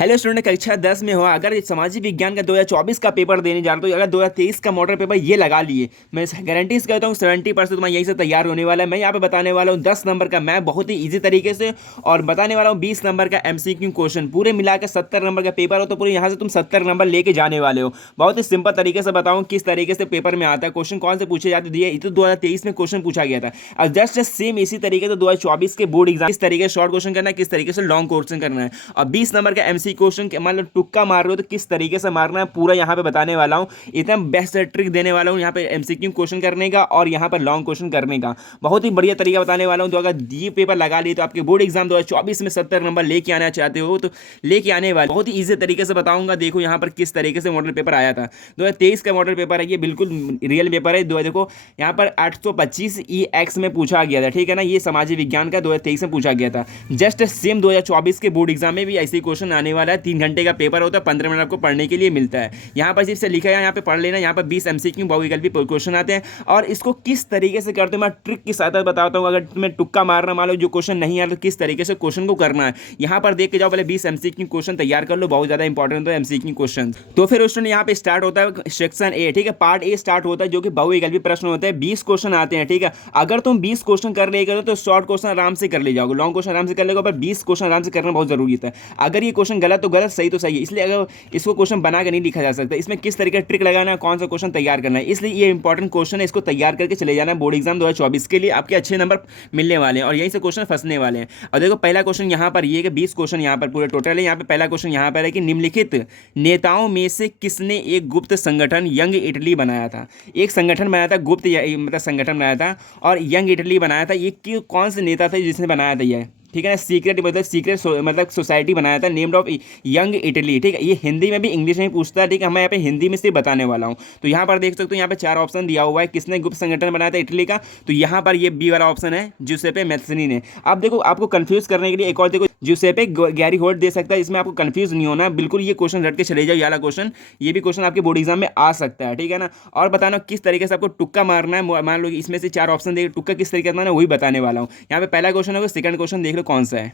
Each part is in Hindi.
हेलो स्टूडेंट, कक्षा 10 में हो। अगर सामाजिक विज्ञान का 2024 का पेपर देने जा रहे हो तो अगर 2023 का मॉडल पेपर ये लगा लिए, मैं गारंटी से कहता हूँ 70% तुम्हारा यहीं से तैयार होने वाला है। मैं यहाँ पे बताने वाला हूँ 10 नंबर का मैथ बहुत ही ईजी तरीके से, और बताने वाला हूँ 20 नंबर का एमसीक्यू क्वेश्चन। पूरे मिलाकर 70 नंबर का पेपर हो तो पूरे यहाँ से तुम 70 नंबर लेके जाने वाले हो। बहुत ही सिंपल तरीके से बताऊँ किस तरीके से पेपर में आता है, क्वेश्चन कौन से पूछे जाते दिए। ये तो 2023 में क्वेश्चन पूछा गया था, और जस्ट सेम इसी तरीके से 2024 के बोर्ड एग्जाम किस तरीके से शॉर्ट क्वेश्चन करना है, किस तरीके से लॉन्ग क्वेश्चन करना है। और 20 नंबर का एमसी क्वेश्चन मतलब तुक्का मार रहे हो तो किस तरीके से मारना है पूरा यहाँ पे बताने वाला हूँ। इतना बेस्ट ट्रिक देने वाला हूँ यहाँ पे एमसीक्यू क्वेश्चन करने का और यहाँ पर लॉन्ग क्वेश्चन करने का। बहुत ही बढ़िया तरीका बताने वाला हूँ। तो अगर ये पेपर लगा लिए तो आपके बोर्ड एग्जाम 2024 में 70 नंबर लेके आना चाहते हो तो लेके आने वाले बहुत ही ईजी तरीके से बताऊंगा। देखो यहाँ पर किस तरीके से मॉडल पेपर आया था। 2023 का मॉडल पेपर है, ये बिल्कुल रियल पेपर है। देखो यहाँ पर 825 EX में पूछा गया था, ठीक है ना। ये सामाजिक विज्ञान का 2023 में पूछा गया था। जस्ट सेम 2024 के बोर्ड एग्जाम में भी ऐसे ही क्वेश्चन आने वाला है। 3 घंटे का पेपर होता है, 15 मिनट आपको पढ़ने के लिए मिलता है। यहाँ पर सिर्फ से लिखा है, यहाँ पे पढ़ लेना। यहाँ पर 20 एमसीक्यू बहुविकल्पी क्वेश्चन आते हैं, और इसको किस तरीके से करते हैं मैं ट्रिक की सहायता बताता हूँ। अगर तुम्हें तुक्का मारना, मान लो जो क्वेश्चन नहीं आ रहा तो किस तरीके से क्वेश्चन को करना है यहाँ पर देख के जाओ। पहले 20 एमसीक्यू क्वेश्चन तैयार कर लो, बहुत ज्यादा इंपॉर्टेंट होता है एमसीक्यू क्वेश्चन। तो फिर स्टूडेंट यहाँ पे स्टार्ट होता है सेक्शन ए, ठीक है। पार्ट ए स्टार्ट होता है जो कि बहुविकल्पी प्रश्न होते हैं। 20 क्वेश्चन आते हैं, ठीक है। अगर तुम 20 क्वेश्चन कर ले तो शॉर्ट क्वेश्चन आराम से कर ले जाओगे, लॉन्ग क्वेश्चन आराम से कर लेगा, पर 20 क्वेश्चन आराम से करना बहुत जरूरी है। अगर ये क्वेश्चन गलत तो गलत, सही तो सही है। इसलिए अगर इसको क्वेश्चन बना के नहीं लिखा जा सकता, इसमें किस तरीके ट्रिक लगाना है, कौन सा क्वेश्चन तैयार करना है। इसलिए ये इंपॉर्टेंट क्वेश्चन है, इसको तैयार करके चले जाना है। बोर्ड एग्जाम 2024 के लिए आपके अच्छे नंबर मिलने वाले हैं और यहीं से क्वेश्चन फंसने वाले हैं। और देखो पहला क्वेश्चन यहाँ पर ये कि 20 क्वेश्चन यहाँ पर पूरे टोटल है। यहाँ पे पहला क्वेश्चन यहाँ पर है कि निम्नलिखित नेताओं में से किसने एक गुप्त संगठन यंग इटली बनाया था। एक संगठन बनाया था, गुप्त मतलब संगठन बनाया था और यंग इटली बनाया था। ये कौन से नेता थे जिसने बनाया था ये, ठीक है ना। सीक्रेट मतलब सोसाइटी बनाया था, नेम्ड ऑफ यंग इटली, ठीक है। ये हिंदी में भी इंग्लिश में भी पूछता है, ठीक है। मैं यहाँ पे हिंदी में सिर्फ बताने वाला हूँ। तो यहाँ पर देख सकते हो, यहाँ पे 4 ऑप्शन दिया हुआ है किसने गुप्त संगठन बनाया था इटली का। तो यहाँ पर ये बी वाला ऑप्शन है, जुसेपे मैत्सनी ने। अब देखो आपको कंफ्यूज करने के लिए एक और देखो, जुसेपे गैरी होल्ट दे सकता है। इसमें आपको कंफ्यूज नहीं होना, बिल्कुल ये क्वेश्चन रट के चले जाओ। ये वाला क्वेश्चन, ये भी क्वेश्चन आपके बोर्ड एग्जाम में आ सकता है, ठीक है ना। और बताना किस तरीके से आपको तुक्का मारना है। मान लो इसमें से 4 ऑप्शन देख, तुक्का किस तरीके से मारना है वही बताने वाला हूँ। यहाँ पे पहला क्वेश्चन होगा, सेकंड क्वेश्चन देख लो कौन सा है।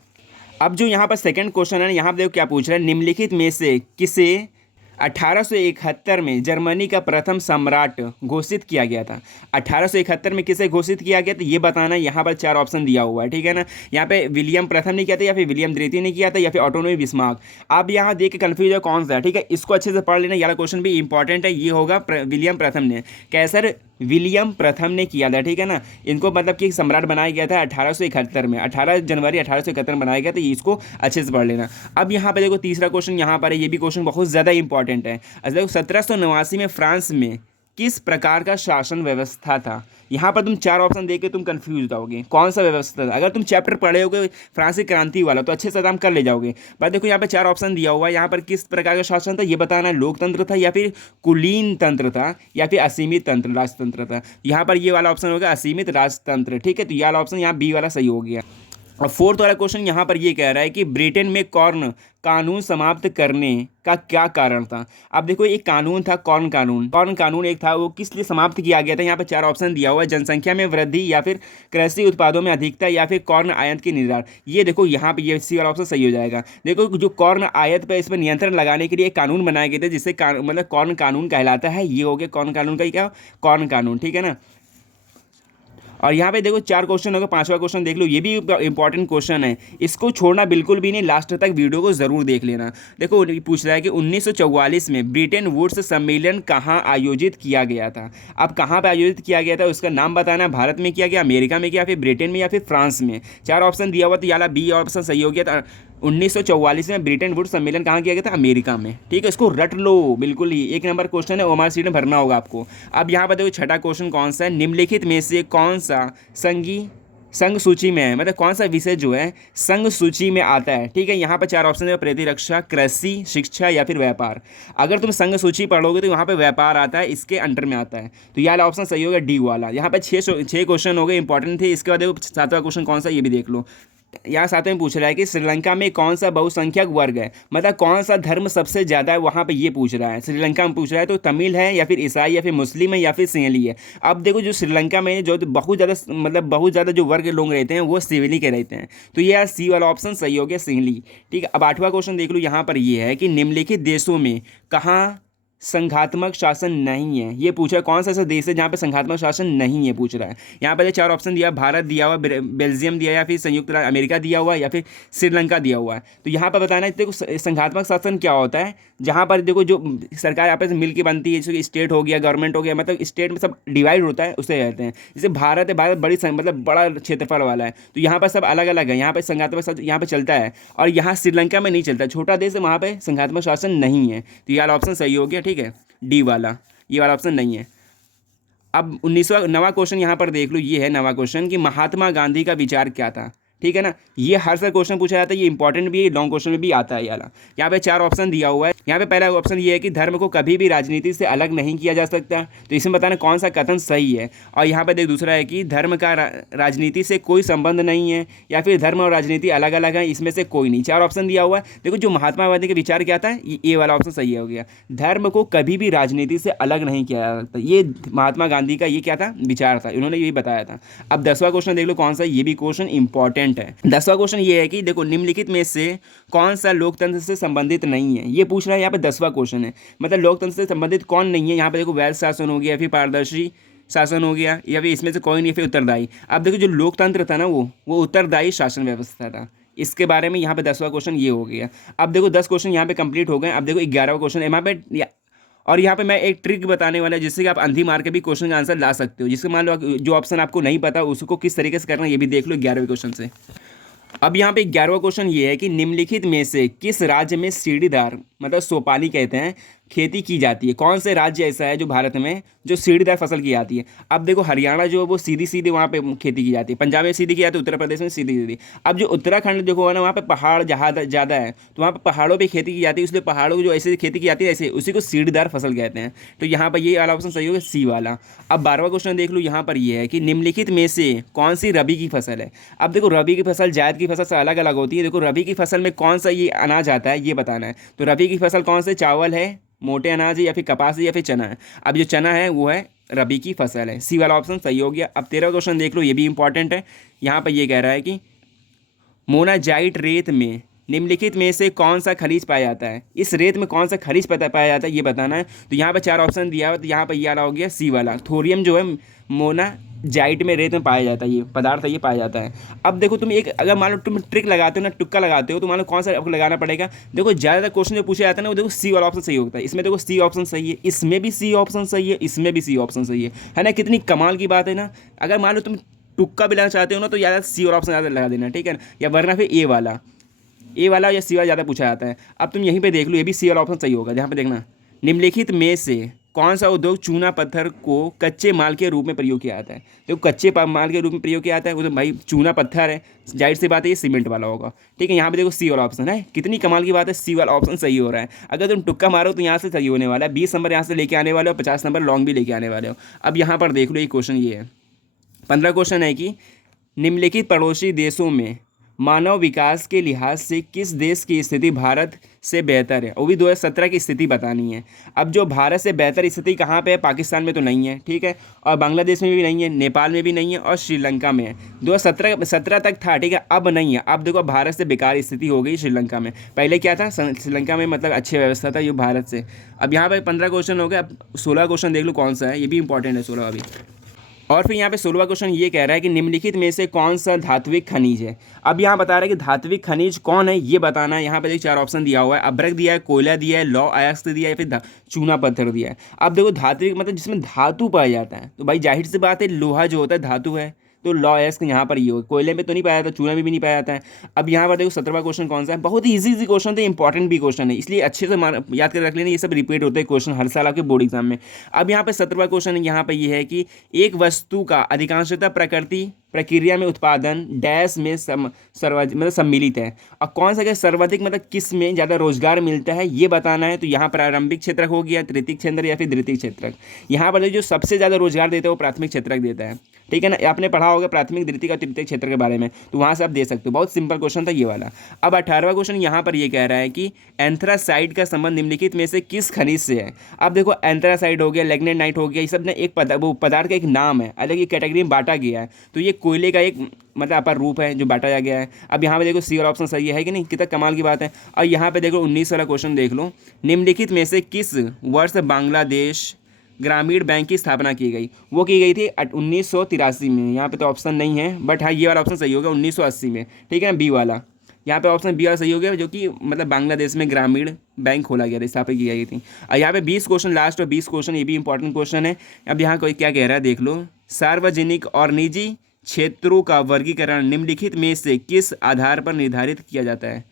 अब जो यहाँ पर सेकंड क्वेश्चन है, यहाँ पर देखो क्या पूछ रहा है। निम्नलिखित में से किसे 1871 में जर्मनी का प्रथम सम्राट घोषित किया गया था। 1871 में किसे घोषित किया गया था ये बताना। यहाँ पर 4 ऑप्शन दिया हुआ है, ठीक है ना। यहाँ पे विलियम प्रथम ने किया था, या फिर विलियम द्वितीय ने किया था, या फिर ऑटोनो बिस्मार्क। आप यहाँ देख के कन्फ्यूज है कौन सा है, ठीक है। इसको अच्छे से पढ़ लेना, यह क्वेश्चन भी इंपॉर्टेंट है। ये होगा विलियम प्रथम ने। कैसर विलियम प्रथम ने किया था, ठीक है ना। इनको मतलब कि सम्राट बनाया गया था 1871 में, 18 जनवरी 1871 में बनाया गया था। इसको अच्छे से पढ़ लेना। अब यहाँ पे देखो तीसरा क्वेश्चन यहाँ पर है, ये भी क्वेश्चन बहुत ज़्यादा इंपॉर्टेंट है। देखो 1789 में फ्रांस में किस प्रकार का शासन व्यवस्था था। यहाँ पर तुम 4 ऑप्शन देके तुम कंफ्यूज जाओगे कौन सा व्यवस्था था। अगर तुम चैप्टर पढ़े होगे फ्रांसीसी क्रांति वाला तो अच्छे से काम कर ले जाओगे। पर देखो यहाँ पे 4 ऑप्शन दिया हुआ है। यहाँ पर किस प्रकार का शासन था ये बताना, लोकतंत्र था, या फिर कुलीन तंत्र था, या फिर असीमित तंत्र राजतंत्र था। यहाँ पर ये वाला ऑप्शन होगा असीमित राजतंत्र, ठीक है। तो ये वाला ऑप्शन यहाँ बी वाला सही हो गया। और फोर्थ वाला क्वेश्चन यहाँ पर ये कह रहा है कि ब्रिटेन में कॉर्न कानून समाप्त करने का क्या कारण था। अब देखो एक कानून था कॉर्न कानून। कॉर्न कानून एक था, वो किस लिए समाप्त किया गया था। यहाँ पे 4 ऑप्शन दिया हुआ है, जनसंख्या में वृद्धि, या फिर कृषि उत्पादों में अधिकता, या फिर कॉर्न आयात की निर्यात। ये देखो यहाँ पे ये सी वाला ऑप्शन सही हो जाएगा। देखो जो कॉर्न आयात पर इस पर नियंत्रण लगाने के लिए एक कानून बनाया गया था जिससे मतलब कॉर्न कानून कहलाता है। ये हो गया कॉर्न कानून का क्या, कॉर्न कानून, ठीक है ना। और यहाँ पे देखो 4 क्वेश्चन होगा, 5वां क्वेश्चन देख लो, ये भी इंपॉर्टेंट क्वेश्चन है। इसको छोड़ना बिल्कुल भी नहीं, लास्ट तक वीडियो को जरूर देख लेना। देखो पूछ रहा है कि 1944 में ब्रिटेन वुड्स सम्मेलन कहाँ आयोजित किया गया था। अब कहाँ पे आयोजित किया गया था उसका नाम बताना। भारत में किया गया, अमेरिका में किया, फिर ब्रिटेन में, या फिर फ्रांस में। 4 ऑप्शन दिया हुआ तो याला बी ऑप्शन सही हो गया था। 1944 में ब्रिटेन वुड्स सम्मेलन कहाँ किया गया था, अमेरिका में, ठीक है। इसको रट लो बिल्कुल ही, 1 नंबर क्वेश्चन है, ओमार सीट में भरना होगा आपको। अब यहाँ पर देखो छठा क्वेश्चन कौन सा है, निम्नलिखित में से कौन सा संघ सूची में है, मतलब कौन सा विषय जो है संघ सूची में आता है, ठीक है। यहाँ पर 4 ऑप्शन है, प्रतिरक्षा, कृषि, शिक्षा, या फिर व्यापार। अगर तुम संघ सूची पढ़ोगे तो यहाँ पे व्यापार आता है, इसके अंडर में आता है। तो यह ऑप्शन सही होगा डी वाला। यहाँ पे 6 क्वेश्चन हो गए इंपॉर्टेंट थे। इसके बाद देखो 7वां क्वेश्चन कौन सा ये भी देख लो। यहाँ साथ में पूछ रहा है कि श्रीलंका में कौन सा बहुसंख्यक वर्ग है, मतलब कौन सा धर्म सबसे ज़्यादा है वहाँ पे ये पूछ रहा है। श्रीलंका में पूछ रहा है तो तमिल है या फिर ईसाई या फिर मुस्लिम है या फिर सिंहली है। अब देखो जो श्रीलंका में जो बहुत ज़्यादा मतलब बहुत ज़्यादा जो वर्ग लोग रहते हैं वो सिंहली के रहते हैं, तो ये यार सी वाला ऑप्शन सही हो गया, सिंहली। ठीक है, अब 8वां क्वेश्चन देख लो, यहाँ पर ये है कि निम्नलिखित देशों में कहाँ संघात्मक शासन नहीं है। ये पूछा कौन सा ऐसा देश है जहाँ पे संघात्मक शासन नहीं है, पूछ रहा है। यहाँ पे 4 ऑप्शन दिया, भारत दिया हुआ, बेल्जियम दिया, या फिर संयुक्त राज्य अमेरिका दिया हुआ, या फिर श्रीलंका दिया हुआ है। तो यहाँ पर बताना है देखो संघात्मक शासन क्या होता है, जहाँ पर देखो जो सरकार आपस में मिल के बनती है, जैसे स्टेट हो गया, गवर्नमेंट हो गया, मतलब स्टेट में सब डिवाइड होता है, उसे कहते हैं। जैसे भारत है, भारत बड़ी मतलब बड़ा क्षेत्रफल वाला है, तो यहाँ पर सब अलग अलग है। यहाँ पर संघात्मक शासन यहाँ पर चलता है, और यहाँ श्रीलंका में नहीं चलता, छोटा देश है, वहाँ पर संघात्मक शासन नहीं है। तो ये वाला ऑप्शन सही हो गया, ठीक है, डी वाला, ये वाला ऑप्शन नहीं है। अब 9वां क्वेश्चन यहाँ पर देख लो, ये है 9वां क्वेश्चन कि महात्मा गांधी का विचार क्या था। ठीक है ना, ये हर साल क्वेश्चन पूछा जाता है, ये इंपॉर्टेंट भी है, लॉन्ग क्वेश्चन में भी आता है ये वाला। यहाँ पे 4 ऑप्शन दिया हुआ है। यहाँ पे पहला ऑप्शन ये है कि धर्म को कभी भी राजनीति से अलग नहीं किया जा सकता, तो इसमें बताना कौन सा कथन सही है। और यहाँ पे देख दूसरा है कि धर्म का राजनीति से कोई संबंध नहीं है, या फिर धर्म और राजनीति अलग अलग है, इसमें से कोई नहीं। 4 ऑप्शन दिया हुआ है। देखो जो महात्मा गांधी का विचार क्या था, ये वाला ऑप्शन सही हो गया, धर्म को कभी भी राजनीति से अलग नहीं किया जा सकता, ये महात्मा गांधी का ये क्या था, विचार था, इन्होंने यही बताया था। अब 10वां क्वेश्चन देख लो कौन सा, ये भी क्वेश्चन इंपॉर्टेंट है। 10वां क्वेश्चन ये है कि देखो निम्नलिखित में से कौन सा लोकतंत्र से संबंधित नहीं है, ये पूछ रहा है। यहाँ पे 10वां क्वेश्चन है, मतलब लोकतंत्र से संबंधित कौन नहीं है। यहाँ पे देखो वैध शासन हो गया, फिर पारदर्शी शासन हो गया, या फिर इसमें से कोई नहीं, फिर उत्तरदायी। अब देखो जो लोकतंत्र था ना वो उत्तरदायी शासन व्यवस्था था, इसके बारे में यहाँ पे 10वां क्वेश्चन ये हो गया। अब देखो 10 क्वेश्चन यहाँ पे कंप्लीट हो गए। अब देखो 11वां क्वेश्चन यहाँ पे, और यहाँ पे मैं एक ट्रिक बताने वाला है जिससे कि आप अंधी मार के भी क्वेश्चन का आंसर ला सकते हो। जिससे मान लो जो ऑप्शन आपको नहीं पता उसको किस तरीके से करना है, ये भी देख लो 11वें क्वेश्चन से। अब यहाँ पे 11वां क्वेश्चन ये है कि निम्नलिखित में से किस राज्य में सीढ़ीदार मतलब सोपानी कहते हैं खेती की जाती है। कौन से राज्य ऐसा है जो भारत में जो सीढ़ीदार फसल की जाती है। अब देखो हरियाणा जो है वो सीधी सीधी वहाँ पे खेती की जाती है, पंजाब में सीधी की जाती है, उत्तर प्रदेश में सीधी सीधी। अब जो उत्तराखंड देखो है ना, वहाँ पे पहाड़ ज़्यादा है, तो वहाँ पे पहाड़ों पे खेती की जाती है, इसलिए पहाड़ों की जो ऐसे खेती की जाती है ऐसे उसी को सीढ़ीदार फसल कहते हैं। तो यहाँ पर ये वाला ऑप्शन सही होगा, सी वाला। अब 12वां क्वेश्चन देख लो, यहाँ पर ये है कि निम्नलिखित में से कौन सी रबी की फसल है। अब देखो रबी की फसल जायद की फसल से अलग अलग होती है। देखो रबी की फसल में कौन सा ये अनाज आता है ये बताना है। तो रबी की फसल कौन से, चावल है, मोटे अनाज है, या फिर कपास है, या फिर चना है। अब जो चना है वो है रबी की फसल है, सी वाला ऑप्शन सही हो गया। अब 13वां क्वेश्चन देख लो, ये भी इंपॉर्टेंट है। यहाँ पर ये कह रहा है कि मोनाजाइट रेत में निम्नलिखित में से कौन सा खनिज पाया जाता है। इस रेत में कौन सा खनिज पाया जाता है ये बताना है। तो यहाँ पर 4 ऑप्शन दिया हुआ, तो यहाँ पर ये वाला हो गया सी वाला, थोरियम जो है मोनाजाइट में रेत में पाया जाता है, ये पदार्थ है, ये पाया जाता है। अब देखो तुम एक अगर मान लो तुम ट्रिक लगाते हो ना, तुक्का लगाते हो, तो मान लो कौन सा आपको लगाना पड़ेगा। देखो ज़्यादातर क्वेश्चन जो पूछे जाता है ना वो देखो सी वाला ऑप्शन सही होता है। इसमें देखो सी ऑप्शन सही है, इसमें भी सी ऑप्शन सही है, इसमें भी सी ऑप्शन सही है ना। कितनी कमाल की बात है ना। अगर मान लो तुम तुक्का भी लगाना चाहते हो ना तो ज़्यादा सी और ऑप्शन ज़्यादा लगा देना, ठीक है ना, या वरना फिर ए वाला या सी वाला ज़्यादा पूछा जाता है। अब तुम यहीं पे देख लो, ये भी सी वाला ऑप्शन सही होगा। जहाँ पे देखना निम्नलिखित में से कौन सा उद्योग चूना पत्थर को कच्चे माल के रूप में प्रयोग किया जाता है। तो कच्चे माल के रूप में प्रयोग किया जाता है वो तो भाई चूना पत्थर है, जाहिर सी बात है ये सीमेंट वाला होगा, ठीक है। यहाँ पे देखो सी वाला ऑप्शन है, कितनी कमाल की बात है, सी वाला ऑप्शन सही हो रहा है। अगर तुम तुक्का मारो तो यहाँ से सही होने वाला है, 20 नंबर यहाँ से लेके आने वाले हो, 50 नंबर लॉन्ग भी लेके आने वाले हो। अब यहाँ पर देख लो ये क्वेश्चन ये है, 15 क्वेश्चन है कि निम्नलिखित पड़ोसी देशों में मानव विकास के लिहाज से किस देश की स्थिति भारत से बेहतर है। वो भी 2017 की स्थिति बतानी है। अब जो भारत से बेहतर स्थिति कहाँ पे है, पाकिस्तान में तो नहीं है, ठीक है, और बांग्लादेश में भी नहीं है, नेपाल में भी नहीं है, और श्रीलंका में है। 2017 तक था, ठीक है, अब नहीं है। अब देखो भारत से बेकार स्थिति हो गई श्रीलंका में। पहले क्या था, श्रीलंका में मतलब अच्छी व्यवस्था था, ये भारत से। अब यहाँ पर 15 क्वेश्चन हो गए। अब 16 क्वेश्चन देख लो कौन सा है, ये भी इंपॉर्टेंट है 16 अभी। और फिर यहाँ पे 16वां क्वेश्चन ये कह रहा है कि निम्नलिखित में से कौन सा धात्विक खनिज है। अब यहाँ बता रहा है कि धात्विक खनिज कौन है ये बताना है। यहाँ पे 4 ऑप्शन दिया हुआ है, अभ्रक दिया है, कोयला दिया है, लौह अयस्क दिया है, फिर चूना पत्थर दिया है। अब देखो धात्विक मतलब जिसमें धातु पाया जाता है, तो भाई जाहिर सी बात है लोहा जो होता है धातु है, तो लौह अयस्क यहाँ पर ये हो, कोयले में तो नहीं पाया जाता, चूना में भी नहीं पाया जाता है। अब यहाँ पर देखो 17वां क्वेश्चन कौन सा है, बहुत ही ईजी क्वेश्चन थे, इंपॉर्टेंट भी क्वेश्चन है, इसलिए अच्छे से याद कर रख लेना, ये सब रिपीट होते हैं क्वेश्चन हर साल आपके बोर्ड एग्जाम में। अब यहाँ पर 17वां क्वेश्चन यहाँ पर ये है कि एक वस्तु का अधिकांशतः प्रकृति प्रक्रिया में उत्पादन डैश में सर्वाधिक मतलब सम्मिलित है। और कौन सा सर्वाधिक मतलब किस में ज़्यादा रोजगार मिलता है ये बताना है। तो यहाँ प्रारंभिक क्षेत्रक हो गया, तृतीय क्षेत्र या फिर द्वितीय क्षेत्रक। यहाँ पर जो सबसे ज़्यादा रोजगार देता है वो प्राथमिक क्षेत्रक देता है, ठीक है ना। आपने पढ़ा होगा प्राथमिक, द्वितीय और तृतीय क्षेत्र के बारे में, तो वहाँ से आप दे सकते हो। बहुत सिंपल क्वेश्चन था ये वाला। अब 18वां क्वेश्चन यहाँ पर ये कह रहा है कि एंथ्रासाइड का संबंध निम्नलिखित में से किस खनिज से है। अब देखो एंथ्रासाइड हो गया, लिग्नाइट हो गया, ये सब ना एक वो पदार्थ का एक नाम है, अलग ही कैटेगरी में बांटा गया है। तो ये कोयले का एक मतलब अपर रूप है जो बांटा गया है। अब यहाँ पे देखो सी वाला ऑप्शन सही है कि नहीं, कितना कमाल की बात है। और यहाँ पे देखो 19 वाला क्वेश्चन देख लो, निम्नलिखित में से किस वर्ष बांग्लादेश ग्रामीण बैंक की स्थापना की गई। वो की गई थी 1983 में। यहाँ पे तो ऑप्शन नहीं है, बट हाँ ये वाला ऑप्शन सही होगा 1980 में, ठीक है ना, बी वाला। यहाँ पे ऑप्शन बी वाला सही हो गया, जो कि मतलब बांग्लादेश में ग्रामीण बैंक खोला गया था, स्थापित की गई थी। और यहाँ पे 20 क्वेश्चन लास्ट और 20 क्वेश्चन ये भी इंपॉर्टेंट क्वेश्चन है। अब यहाँ कोई क्या कह रहा है देख लो, सार्वजनिक और निजी क्षेत्रों का वर्गीकरण निम्नलिखित में से किस आधार पर निर्धारित किया जाता है।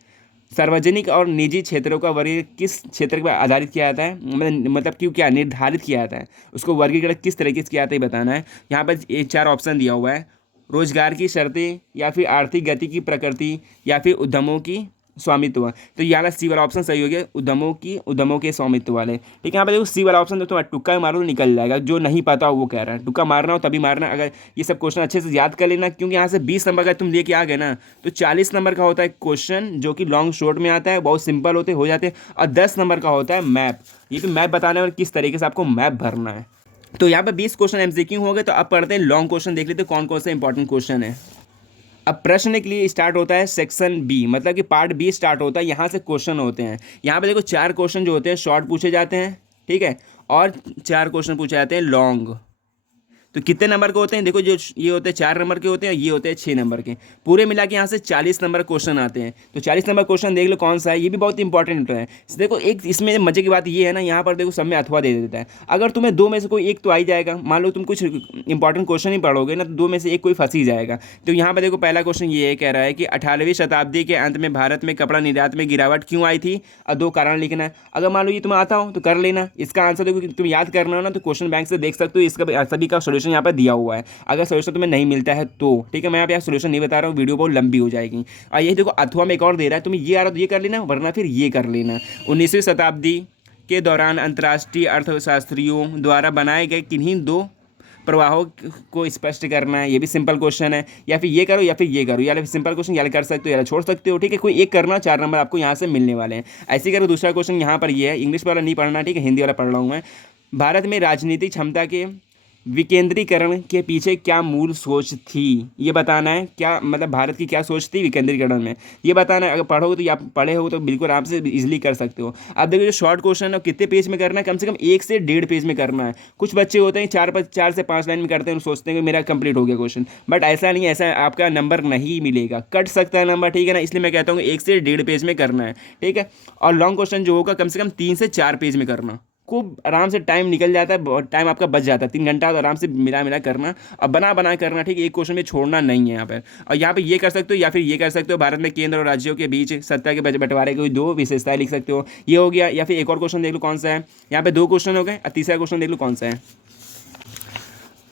सार्वजनिक और निजी क्षेत्रों का वर्ग किस क्षेत्र पर आधारित किया जाता है, मतलब क्यों क्या निर्धारित किया जाता है, उसको वर्गीकरण किस तरीके से किया जाता है बताना है। यहाँ पर ये 4 ऑप्शन दिया हुआ है, रोजगार की शर्तें या फिर आर्थिक गति की प्रकृति या फिर उद्यमों की स्वामित्व। तो यहाँ सी वाला ऑप्शन सही हो गया, उद्यमों के स्वामित्व वाले, ठीक है। यहाँ पे देखो सी वाला ऑप्शन तो तुम्हारा तुक्का मारो तो निकल जाएगा, जो नहीं पता हो वो कह रहा है। तुक्का मारना हो तभी मारना, अगर ये सब क्वेश्चन अच्छे से याद कर लेना, क्योंकि यहाँ से 20 नंबर का तुम लेके आ गए ना, तो 40 नंबर का होता है क्वेश्चन जो कि लॉन्ग शॉर्ट में आता है, बहुत सिंपल होते हो जाते हैं। और 10 नंबर का होता है मैप, ये भी मैप बताने और किस तरीके से आपको मैप भरना है। तो यहाँ पे 20 क्वेश्चन एमसीक्यू हो गए। तो अब पढ़ते हैं लॉन्ग क्वेश्चन, देख लेते हैं कौन कौन से इंपॉर्टेंट क्वेश्चन है। अब प्रश्न के लिए स्टार्ट होता है सेक्शन बी, मतलब कि पार्ट बी स्टार्ट होता है, यहाँ से क्वेश्चन होते हैं। यहाँ पे देखो 4 क्वेश्चन जो होते हैं शॉर्ट पूछे जाते हैं, ठीक है, और 4 क्वेश्चन पूछे जाते हैं लॉन्ग। तो कितने नंबर के होते हैं देखो, जो ये होते हैं 4 नंबर के होते हैं, ये होते हैं 6 नंबर के, पूरे मिला के यहाँ से 40 नंबर क्वेश्चन आते हैं। तो 40 नंबर क्वेश्चन देख लो कौन सा है, ये भी बहुत इंपॉर्टेंट है। देखो एक इसमें मजे की बात ये है ना, यहाँ पर देखो सब में अथवा दे देता है। अगर तुम्हें 2 में से कोई एक तो आ ही जाएगा, मान लो तुम कुछ इंपॉर्टेंट क्वेश्चन ही पढ़ोगे ना, तो 2 में से एक कोई फंस ही जाएगा। तो यहाँ पर देखो पहला क्वेश्चन ये कह रहा है कि 18वीं शताब्दी के अंत में भारत में कपड़ा निर्यात में गिरावट क्यों आई थी, और 2 कारण लिखना है। अगर मान लो ये तुम्हें आता हो तो कर लेना, इसका आंसर देखो तुम याद करना हो ना, तो क्वेश्चन बैंक से देख सकते हो, इसका सभी का सोल्यूशन यहाँ पर दिया हुआ है। अगर सोल्यूशन तुम्हें नहीं मिलता है तो ठीक है, मैं यहाँ पे सोल्यूशन नहीं बता रहा हूँ, वीडियो बहुत लंबी हो जाएगी। और ये देखो अथवा में एक और दे रहा है, तुम्हें ये आ रहा तो ये कर लेना, वरना फिर ये कर लेना। 19वीं शताब्दी के दौरान अंतर्राष्ट्रीय अर्थशास्त्रियों द्वारा बनाए गए किन्हीं 2 प्रवाहों को स्पष्ट करना है। ये भी सिंपल क्वेश्चन है, या फिर ये करो या फिर ये करो, या फिर सिंपल क्वेश्चन या कर सकते हो या छोड़ सकते हो, ठीक है। कोई एक करना, 4 नंबर आपको यहाँ से मिलने वाले हैं। ऐसे करो। दूसरा क्वेश्चन यहाँ पर ये है, इंग्लिश वाला नहीं पढ़ना, ठीक है, हिंदी वाला पढ़ रहा हूँ मैं। भारत में राजनीतिक क्षमता के विकेंद्रीकरण के पीछे क्या मूल सोच थी, ये बताना है। क्या मतलब भारत की क्या सोच थी विकेंद्रीकरण में, ये बताना है। अगर पढ़ोगे तो या पढ़े हो तो बिल्कुल आराम से इजीली कर सकते हो। अब देखो जो शॉर्ट क्वेश्चन है कितने पेज में करना है, कम से कम 1 से 1.5 पेज में करना है। कुछ बच्चे होते हैं 4 से 5 लाइन में करते हैं, सोचते हैं कि मेरा कंप्लीट हो गया क्वेश्चन, बट ऐसा नहीं, ऐसा आपका नंबर नहीं मिलेगा, कट सकता है नंबर, ठीक है ना। इसलिए मैं कहता हूँ 1 से 1.5 पेज में करना है, ठीक है। और लॉन्ग क्वेश्चन जो होगा कम से कम 3 से 4 पेज में करना, खूब आराम से टाइम निकल जाता है, बहुत टाइम आपका बच जाता है। 3 घंटा तो आराम से मिला करना और बना करना, ठीक है। एक क्वेश्चन में छोड़ना नहीं है यहाँ पर। और यहाँ पे ये कर सकते हो या फिर ये कर सकते हो, भारत में केंद्र और राज्यों के बीच सत्ता के बंटवारे की 2 विशेषताएं लिख सकते हो, ये हो गया। या फिर एक और क्वेश्चन देख लो कौन सा है, यहाँ पे 2 क्वेश्चन हो गए, और तीसरा क्वेश्चन देख लो कौन सा है।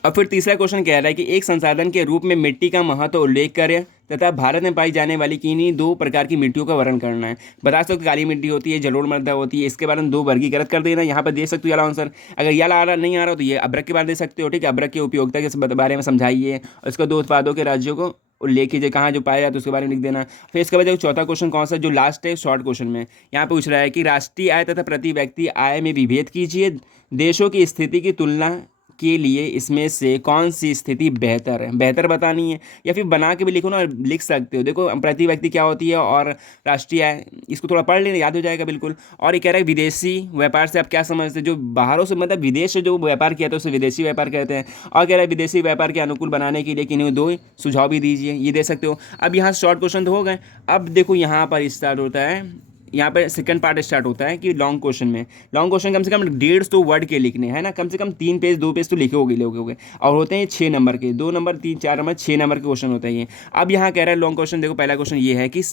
और फिर तीसरा क्वेश्चन कह रहा है कि एक संसाधन के रूप में मिट्टी का महत्व उल्लेख करें तथा भारत में पाई जाने वाली किन्हीं 2 प्रकार की मिट्टियों का वर्णन करना है। बता सकते हो काली मिट्टी होती है, जलोढ़ मृदा होती है, इसके बारे में 2 वर्गीकृत कर देना। यहाँ पर दे सकते हो याला आंसर। अगर याला आ रहा नहीं आ रहा तो ये अब्रक के बारे में दे सकते हो, ठीक है। अब्रक की उपयोगिता के बारे में समझाइए, और इसको 2 उत्पादों के राज्यों को उल्लेख कीजिए, कहाँ जो पाया जाता है उसके बारे में लिख देना। फिर इसके बाद चौथा क्वेश्चन कौन सा, जो लास्ट है शॉर्ट क्वेश्चन में, यहाँ पूछ रहा है कि राष्ट्रीय आय तथा प्रति व्यक्ति आय में विभेद कीजिए, देशों की स्थिति की तुलना के लिए इसमें से कौन सी स्थिति बेहतर है, बेहतर बतानी है। या फिर बना के भी लिखो ना, लिख सकते हो। देखो प्रति व्यक्ति क्या होती है और राष्ट्रीय आय, इसको थोड़ा पढ़ लेना, याद हो जाएगा बिल्कुल। और ये कह रहा है विदेशी व्यापार से आप क्या समझते हैं, जो बाहरों से मतलब विदेश से जो व्यापार किया था उसे विदेशी व्यापार कहते हैं। और कह रहा है विदेशी व्यापार के अनुकूल बनाने के लिए किन्हीं 2 सुझाव भी दीजिए, ये दे सकते हो। अब यहाँ शॉर्ट क्वेश्चन तो हो गए। अब देखो यहाँ पर स्टार्ट होता है, यहाँ पर सेकंड पार्ट स्टार्ट होता है कि लॉन्ग क्वेश्चन में, लॉन्ग क्वेश्चन कम से कम 150 वर्ड के लिखने हैं ना, कम से कम 3 पेज 2 पेज तो लिखे होगे। और होते हैं 6 नंबर के, 2 नंबर 3 4 नंबर 6 नंबर के क्वेश्चन होते हैं ये। अब यहाँ कह रहा है लॉन्ग क्वेश्चन, देखो पहला क्वेश्चन ये है कि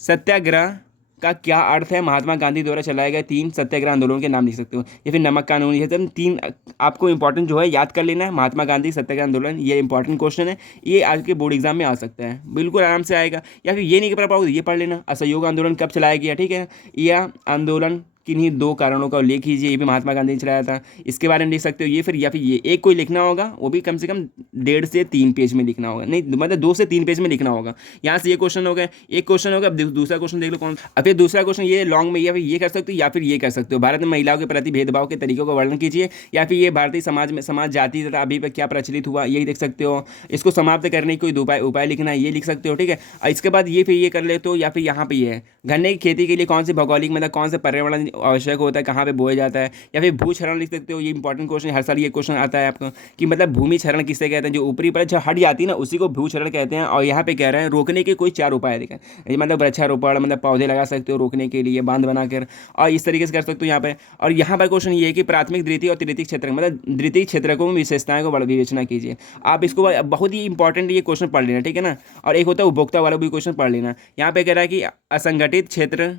सत्याग्रह का क्या अर्थ है? महात्मा गांधी द्वारा चलाए गए 3 सत्याग्रह आंदोलन के नाम लिख सकते हो, या फिर नमक कानून। ये सब 3 आपको इंपॉर्टेंट जो है याद कर लेना है। महात्मा गांधी सत्याग्रह आंदोलन, ये इंपॉर्टेंट क्वेश्चन है, ये आज के बोर्ड एग्जाम में आ सकता है, बिल्कुल आराम से आएगा। या फिर ये नहीं पढ़ पाओगे तो ये पढ़ लेना, असहयोग आंदोलन कब चलाया गया, ठीक है। यह आंदोलन किन्हीं 2 कारणों का उल्लेख कीजिए, ये भी महात्मा गांधी ने चलाया था, इसके बारे में लिख सकते हो ये। फिर या फिर ये एक कोई लिखना होगा, वो भी कम से कम 1.5 से 3 पेज में लिखना होगा, नहीं मतलब 2 से 3 पेज में लिखना होगा। यहाँ से ये क्वेश्चन हो गया, एक क्वेश्चन होगा। अब दूसरा क्वेश्चन देख लो कौन। अब फिर दूसरा क्वेश्चन ये लॉन्ग में, या फिर ये कर सकते हो या फिर ये कर सकते हो, भारत में महिलाओं के प्रति भेदभाव के तरीकों का वर्णन कीजिए, या फिर ये भारतीय समाज में समाज जाति तथा अभी पर क्या प्रचलित हुआ, ये देख सकते हो। इसको समाप्त करने की कोई उपाय लिखना है, ये लिख सकते हो, ठीक है। और इसके बाद ये फिर ये कर लेते हो, या फिर यहाँ पे ये है, गन्ने की खेती के लिए कौन से भौगोलिक मतलब कौन से पर्यावरण आवश्यक होता है, कहाँ पे बोया जाता है, या फिर भू क्षरण लिख सकते हो। ये इंपॉर्टेंट क्वेश्चन, हर साल ये क्वेश्चन आता है आपको कि मतलब भूमि क्षरण किसे कहते हैं, जो ऊपरी परत हट जाती है ना उसी को भू क्षरण कहते हैं। और यहाँ पे कह रहे हैं रोकने के कोई 4 उपाय देखें, ये मतलब वृक्षारोपण, मतलब पौधे लगा सकते हो रोकने के लिए, बांध बनाकर, और इस तरीके से कर सकते हो यहाँ पे। और यहाँ पर क्वेश्चन ये है कि प्राथमिक, द्वितीय और तृतीय क्षेत्र, मतलब द्वितीय क्षेत्र में विशेषताएं को विवेचना कीजिए। आप इसको बहुत ही इंपॉर्टेंट ये क्वेश्चन पढ़ लेना, ठीक है ना। और एक होता है उपभोक्ता वाला भी क्वेश्चन पढ़ लेना। यहाँ पे कह रहा है कि असंगठित क्षेत्र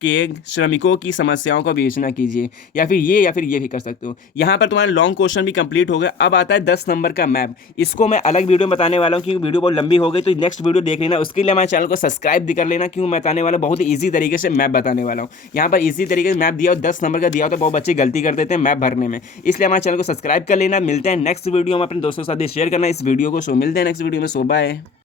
के श्रमिकों की समस्याओं का विवेचना कीजिए, या फिर ये भी कर सकते हो। यहाँ पर तुम्हारा लॉन्ग क्वेश्चन भी कंप्लीट हो गया। अब आता है 10 नंबर का मैप। इसको मैं अलग वीडियो में बताने वाला हूँ क्योंकि वीडियो बहुत लंबी हो गई, तो नेक्स्ट वीडियो देख लेना। उसके लिए हमारे चैनल को सब्सक्राइब भी कर लेना, क्यों मैं बताने वाला बहुत ही ईजी तरीके से मैप बताने वाला हूँ। यहाँ पर ईजी तरीके से मैप दिया हो, 10 नंबर का दिया हो, तो बहुत बच्चे गलती कर देते हैं मैप भरने में, इसलिए हमारे चैनल को सब्सक्राइब कर लेना। मिलते हैं नेक्स्ट वीडियो में, अपने दोस्तों के साथ शेयर करना इस वीडियो को। सो मिलते हैं नेक्स्ट वीडियो में। सो बाय।